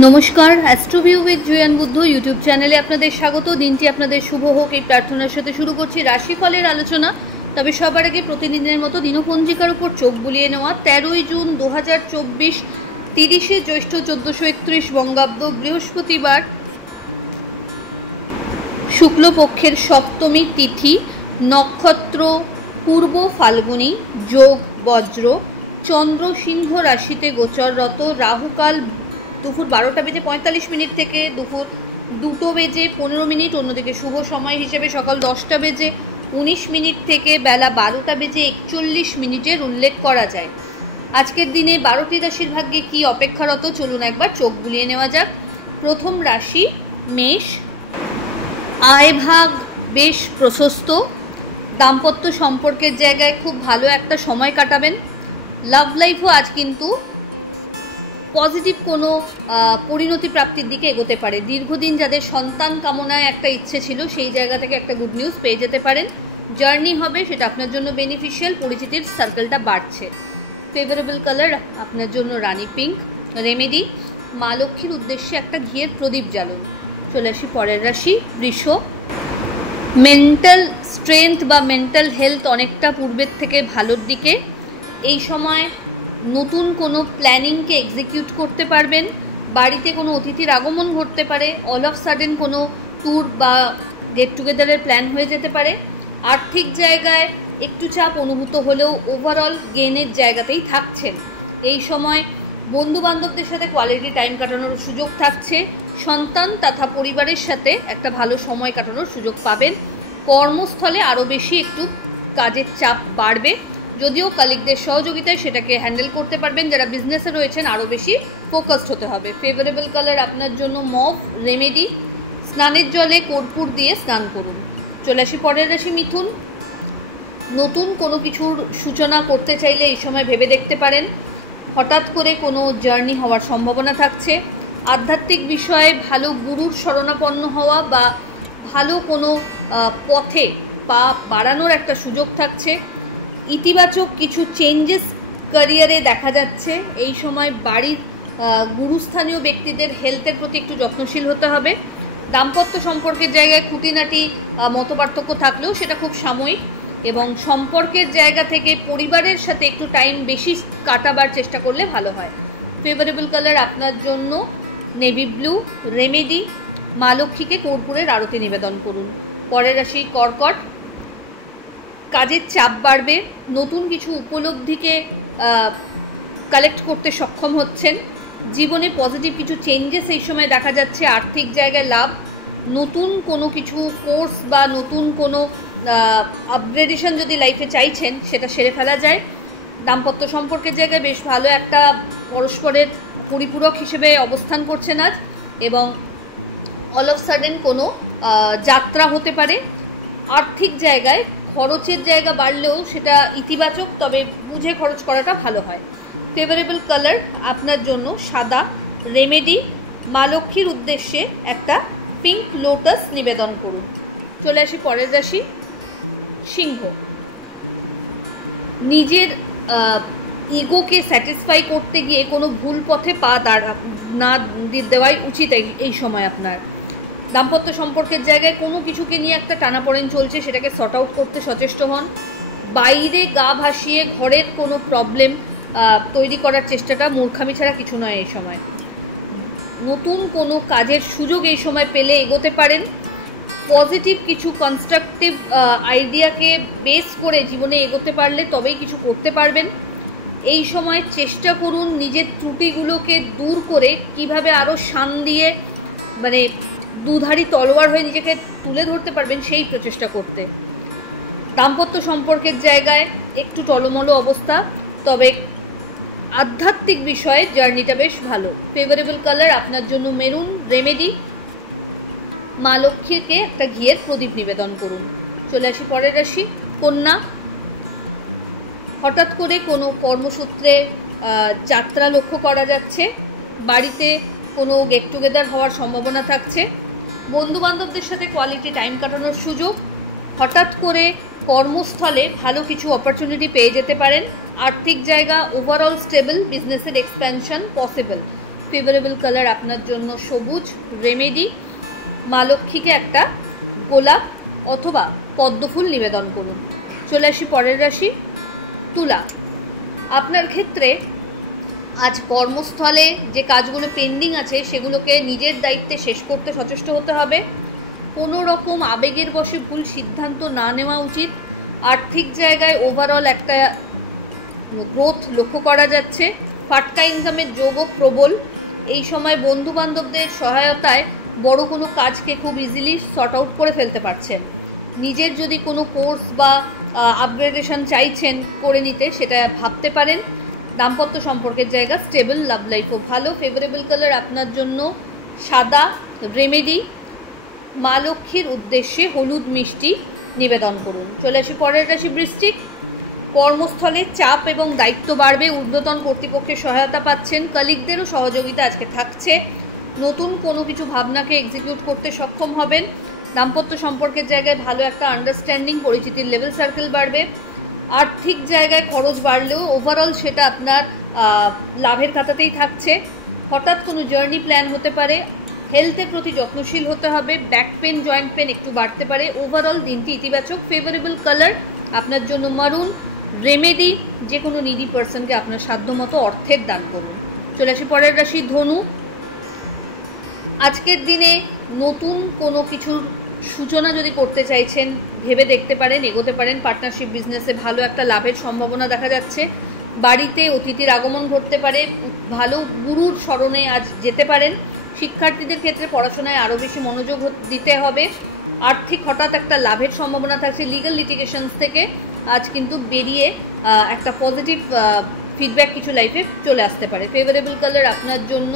নমস্কার, অ্যাস্ট্রোভিউ with Juan Buddha YouTube চ্যানেলে আপনাদের স্বাগত। দিনটি আপনাদের শুভ হোক এই প্রার্থনার সাথে শুরু করছি রাশিফলের আলোচনা। তবে সবার আগে প্রতিদিনের মতো দিনপঞ্জিকার উপর চোখ বুলিয়ে নেওয়া 13ই জুন 2024, 30শে জ্যৈষ্ঠ 1431 বঙ্গাব্দ, বৃহস্পতিবার, শুক্লপক্ষের সপ্তমী তিথি, নক্ষত্র পূর্ব ফাল্গুনী, যোগ বজ্র, চন্দ্র সিংহ রাশিতে গোচররত, রাহুকাল দুপুর 12:45 থেকে দুপুর 2:15, অন্যদিকে শুভ সময় হিসেবে সকাল 10:19 থেকে বেলা 12:41 উল্লেখ করা যায়। আজকের দিনে 12টি রাশির ভাগ্যে কি অপেক্ষারত চলুন একবার চোখ বুলিয়ে নেওয়া যাক। প্রথম রাশি মেষ। আয় ভাগ বেশ প্রশস্ত, দাম্পত্য সম্পর্কের জায়গায় খুব ভালো একটা সময় কাটাবেন। লাভ লাইফও আজ কিন্তু পজিটিভ কোনো পরিণতি প্রাপ্তির দিকে এগোতে পারে। দীর্ঘদিন যাদের সন্তান কামনায় একটা ইচ্ছে ছিল সেই জায়গা থেকে একটা গুড নিউজ পেয়ে যেতে পারেন। জার্নি হবে, সেটা আপনার জন্য বেনিফিশিয়াল, পরিচিতির সার্কেলটা বাড়ছে। ফেভারেবল কালার আপনার জন্য রানি পিঙ্ক। রেমেডি, মা লক্ষ্মীর উদ্দেশ্যে একটা ঘিয়ের প্রদীপ জ্বালুন। চলে আসি পরের রাশি বৃষ। মেন্টাল স্ট্রেংথ বা মেন্টাল হেলথ অনেকটা পূর্বের থেকে ভালোর দিকে। এই সময় নতুন কোনো প্ল্যানিংকে এক্সিকিউট করতে পারবেন। বাড়িতে কোনো অতিথির আগমন ঘটতে পারে। অল অফ সাডেন কোনো ট্যুর বা গেট টুগেদারের প্ল্যান হয়ে যেতে পারে। আর্থিক জায়গায় একটু চাপ অনুভূত হলেও ওভারঅল গেনের জায়গাতেই থাকছেন। এই সময় বন্ধুবান্ধবদের সাথে কোয়ালিটি টাইম কাটানোর সুযোগ থাকছে। সন্তান তথা পরিবারের সাথে একটা ভালো সময় কাটানোর সুযোগ পাবেন। কর্মস্থলে আরও বেশি একটু কাজের চাপ বাড়বে, যদিও কালিগদের সহযোগিতায় সেটাকে হ্যান্ডেল করতে পারবেন। যারা বিজনেসে রয়েছেন আরও বেশি ফোকাসড হতে হবে। ফেভারেবল কালার আপনার জন্য মভ। রেমেডি, স্নানের জলে কর্পূর দিয়ে স্নান করুন। চলে আসি পরের রাশি মিথুন। নতুন কোনো কিছুর সূচনা করতে চাইলে এই সময় ভেবে দেখতে পারেন। হঠাৎ করে কোনো জার্নি হওয়ার সম্ভাবনা থাকছে। আধ্যাত্মিক বিষয়ে ভালো গুরুর শরণাপন্ন হওয়া বা ভালো কোনো পথে পা বাড়ানোর একটা সুযোগ থাকছে। ইতিবাচক কিছু চেঞ্জেস ক্যারিয়ারে দেখা যাচ্ছে। এই সময় বাড়ির গুরুস্থানীয় ব্যক্তিদের হেলথের প্রতি একটু যত্নশীল হতে হবে। দাম্পত্য সম্পর্কের জায়গায় খুঁটিনাটি মতপার্থক্য থাকলেও সেটা খুব সাময়িক, এবং সম্পর্কের জায়গা থেকে পরিবারের সাথে একটু টাইম বেশি কাটাবার চেষ্টা করলে ভালো হয়। ফেভারেবল কালার আপনার জন্য নেভি ব্লু। রেমেডি, মা লক্ষ্মীকে কর্পূরের আরতি নিবেদন করুন। পরের রাশি কর্কট। কাজের চাপ বাড়বে, নতুন কিছু উপলব্ধিকে কালেক্ট করতে সক্ষম হচ্ছেন। জীবনে পজিটিভ কিছু চেঞ্জেস এই সময় দেখা যাচ্ছে। আর্থিক জায়গায় লাভ, নতুন কোনো কিছু কোর্স বা নতুন কোনো আপগ্রেডেশন যদি লাইফে চাইছেন সেটা সেরে ফেলা যায়। দাম্পত্য সম্পর্কের জায়গায় বেশ ভালো একটা পরস্পরের পরিপূরক হিসেবে অবস্থান করছেন আজ, এবং অল অফ সাডেন কোনো যাত্রা হতে পারে। আর্থিক জায়গায় খরচের জায়গা বাড়লেও সেটা ইতিবাচক, তবে বুঝে খরচ করাটা ভালো হয়। ফেভারেবল কালার আপনার জন্য সাদা। রেমেডি, মা লক্ষ্মীর উদ্দেশ্যে একটা পিঙ্ক লোটাস নিবেদন করুন। চলে আসি পরের রাশি সিংহ। নিজের ইগোকে স্যাটিসফাই করতে গিয়ে কোনো ভুল পথে পা না দেওয়াই উচিত এই সময় আপনার। দাম্পত্য সম্পর্কের জায়গায় কোনো কিছুকে নিয়ে একটা টানাপোড়েন চলছে, সেটাকে সর্ট আউট করতে সচেষ্ট হন। বাইরে গা ভাসিয়ে ঘরের কোনো প্রবলেম তৈরি করার চেষ্টাটা মূর্খামি ছাড়া কিছু নয়। এই সময় নতুন কোনো কাজের সুযোগ এই সময় পেলে এগোতে পারেন। পজিটিভ কিছু কনস্ট্রাকটিভ আইডিয়াকে বেস করে জীবনে এগোতে পারলে তবেই কিছু করতে পারবেন। এই সময় চেষ্টা করুন নিজের ত্রুটিগুলোকে দূর করে কিভাবে আরও শান দিয়ে মানে দুধারী তলোয়ার হয়ে নিজেকে তুলে ধরতে পারবেন সেই প্রচেষ্টা করতে। দাম্পত্য সম্পর্কের জায়গায় একটু টলমলো অবস্থা, তবে আধ্যাত্মিক বিষয়ে জার্নিটা বেশ ভালো। ফেভারেবল কালার আপনার জন্য মেরুন। রেমেডি, মা লক্ষ্মীকে একটা ঘিয়ের প্রদীপ নিবেদন করুন। চলে আসি পরের রাশি কন্যা। হঠাৎ করে কোনো কর্মসূত্রে যাত্রা লক্ষ্য করা যাচ্ছে। বাড়িতে কোনো গেট টুগেদার হওয়ার সম্ভাবনা থাকছে। বন্ধুবান্ধবদের সাথে কোয়ালিটি টাইম কাটানোর সুযোগ। হঠাৎ করে কর্মস্থলে ভালো কিছু অপরচুনিটি পেয়ে যেতে পারেন। আর্থিক জায়গা ওভারঅল স্টেবল, বিজনেসের এক্সপ্যানশন পসিবল। ফেভারেবল কালার আপনার জন্য সবুজ। রেমেডি, মা লক্ষ্মীকে একটা গোলাপ অথবা পদ্মফুল নিবেদন করুন। চলে আসি পরের রাশি তুলা। আপনার ক্ষেত্রে আজ কর্মস্থলে যে কাজগুলো পেন্ডিং আছে সেগুলোকে নিজের দায়িত্বে শেষ করতে সচেষ্ট হতে হবে। কোনো রকম আবেগের বশে ভুল সিদ্ধান্ত না নেওয়া উচিত। আর্থিক জায়গায় ওভারঅল একটা গ্রোথ লক্ষ্য করা যাচ্ছে। ফাটকা ইনকামের যোগও প্রবল। এই সময় বন্ধুবান্ধবদের সহায়তায় বড় কোনো কাজকে খুব ইজিলি সর্ট আউট করে ফেলতে পারছেন। নিজের যদি কোনো কোর্স বা আপগ্রেডেশন চাইছেন করে নিতে, সেটা ভাবতে পারেন। দাম্পত্য সম্পর্কের জায়গা স্টেবল, লাভ লাইফও ভালো। ফেভারেবল কালার আপনার জন্য সাদা। রেমেডি, মা লক্ষ্মীর উদ্দেশ্যে হলুদ মিষ্টি নিবেদন করুন। চলে আসি পরের রাশি বৃশ্চিক। কর্মস্থলে চাপ এবং দায়িত্ব বাড়বে। ঊর্ধ্বতন কর্তৃপক্ষের সহায়তা পাচ্ছেন। কলিগদেরও সহযোগিতা আজকে থাকছে। নতুন কোনো কিছু ভাবনাকে এক্সিকিউট করতে সক্ষম হবেন। দাম্পত্য সম্পর্কের জায়গায় ভালো একটা আন্ডারস্ট্যান্ডিং, পরিচিতির লেভেল সার্কেল বাড়বে। আর্থিক জায়গায় খরচ বাড়লেও ওভারঅল সেটা আপনার লাভের খাতাতেই থাকছে। হঠাৎ কোনো জার্নি প্ল্যান হতে পারে। হেলথের প্রতি যত্নশীল হতে হবে। ব্যাক পেন, জয়েন্ট পেন একটু বাড়তে পারে। ওভারঅল দিনটি ইতিবাচক। ফেভারেবল কালার আপনার জন্য মারুন। রেমেডি, যে কোনো নিডি পার্সনকে আপনার সাধ্যমতো অর্থের দান করুন। চলে আসি পরের রাশি ধনু। আজকের দিনে নতুন কোনো কিছুর সূচনা যদি করতে চাইছেন ভেবে দেখতে পারেন, এগোতে পারেন। পার্টনারশিপ বিজনেসে ভালো একটা লাভের সম্ভাবনা দেখা যাচ্ছে। বাড়িতে অতিথির আগমন ঘটতে পারে। ভালো গুরুর স্মরণে আজ যেতে পারেন। শিক্ষার্থীদের ক্ষেত্রে পড়াশোনায় আরও বেশি মনোযোগ দিতে হবে। আর্থিক হঠাৎ একটা লাভের সম্ভাবনা থাকছে। লিগ্যাল লিটিগেশনস থেকে আজ কিন্তু বেরিয়ে একটা পজিটিভ ফিডব্যাক কিছু লাইফে চলে আসতে পারে। ফেভারেবল কালার আপনার জন্য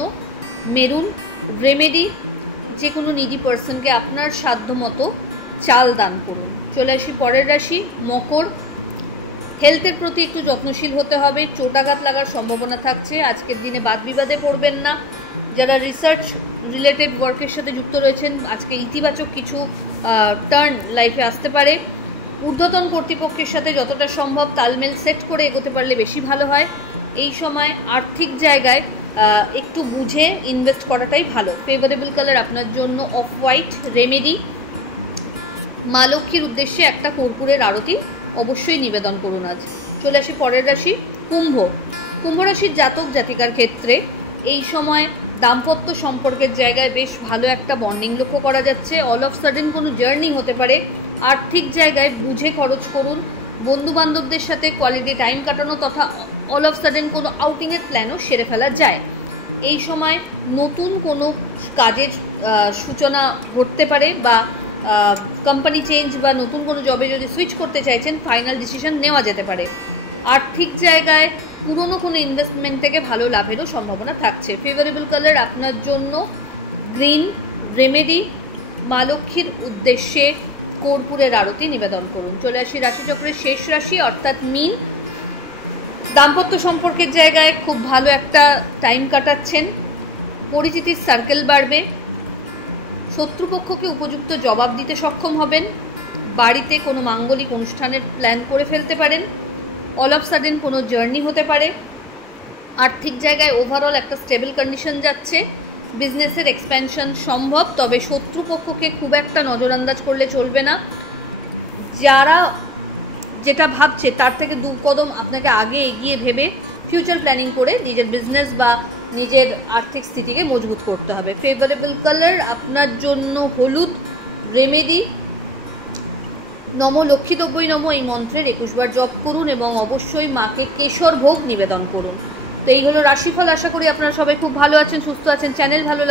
মেরুন। রেমেডি, যে কোনো নিডি পার্সনকে আপনার সাধ্যমতো চাল দান করুন। চলে আসি পরের রাশি মকর। হেলথের প্রতি একটু যত্নশীল হতে হবে। চোটাঘাত লাগার সম্ভাবনা থাকছে। আজকের দিনে বাদ বিবাদে পড়বেন না। যারা রিসার্চ রিলেটেড ওয়ার্কের সাথে যুক্ত রয়েছেন আজকে ইতিবাচক কিছু টার্ন লাইফে আসতে পারে। ঊর্ধ্বতন কর্তৃপক্ষের সাথে যতটা সম্ভব তালমেল সেট করে এগোতে পারলে বেশি ভালো হয়। এই সময় আর্থিক জায়গায় একটু বুঝে ইনভেস্ট করাটাই ভালো। ফেভারেবল কালার আপনার জন্য অফ হোয়াইট। রেমেডি, মা লক্ষ্মীর উদ্দেশ্যে একটা কর্পূরের আরতি অবশ্যই নিবেদন করুন আজ। চলে আসি পরের রাশি কুম্ভ। কুম্ভ রাশির জাতক জাতিকার ক্ষেত্রে এই সময় দাম্পত্য সম্পর্কের জায়গায় বেশ ভালো একটা বন্ডিং লক্ষ্য করা যাচ্ছে। অল অফ সাডেন কোনো জার্নি হতে পারে। আর্থিক জায়গায় বুঝে খরচ করুন। বন্ধুবান্ধবদের সাথে কোয়ালিটি টাইম কাটানো তথা অল অফ সাডেন কোনো আউটিংয়ের প্ল্যানও সেরে ফেলা যায়। এই সময় নতুন কোনো কাজের সূচনা ঘটতে পারে বা কোম্পানি চেঞ্জ বা নতুন কোনো জবে যদি সুইচ করতে চাইছেন ফাইনাল ডিসিশন নেওয়া যেতে পারে। আর্থিক জায়গায় পুরনো কোনো ইনভেস্টমেন্ট থেকে ভালো লাভেরও সম্ভাবনা থাকছে। ফেভারেবল কালার আপনার জন্য গ্রিন। রেমেডি, মা লক্ষ্মীর উদ্দেশ্যে কর্পূরের আরতি নিবেদন করুন। চলে আসি রাশিচক্রের শেষ রাশি অর্থাৎ মীন। দাম্পত্য সম্পর্কের জায়গায় খুব ভালো একটা টাইম কাটাচ্ছেন। পরিচিতির সার্কেল বাড়বে। শত্রুপক্ষকে উপযুক্ত জবাব দিতে সক্ষম হবেন। বাড়িতে কোনো মাঙ্গলিক অনুষ্ঠানের প্ল্যান করে ফেলতে পারেন। অল অফ সাডেন কোনো জার্নি হতে পারে। আর্থিক জায়গায় ওভারঅল একটা স্টেবল কন্ডিশন যাচ্ছে। বিজনেসের এক্সপ্যানশন সম্ভব, তবে শত্রুপক্ষকে খুব একটা নজরআন্দাজ করলে চলবে না। যারা যেটা ভাবছে তার থেকে 2 কদম আপনাকে আগে এগিয়ে ভেবে ফিউচার প্ল্যানিং করে নিজের বিজনেস বা নিজের আর্থিক স্থিতিকে মজবুত করতে হবে। ফেভারেবল কালার আপনার জন্য হলুদ। রেমেডি, নম লক্ষ্মীদ্রব্যই নম এই মন্ত্রের 21 বার জপ করুন এবং অবশ্যই মাকে কেশর ভোগ নিবেদন করুন। তো এই হলো রাশিফল। আশা করি আপনারা সবাই খুব ভালো আছেন, সুস্থ আছেন। চ্যানেল ভালো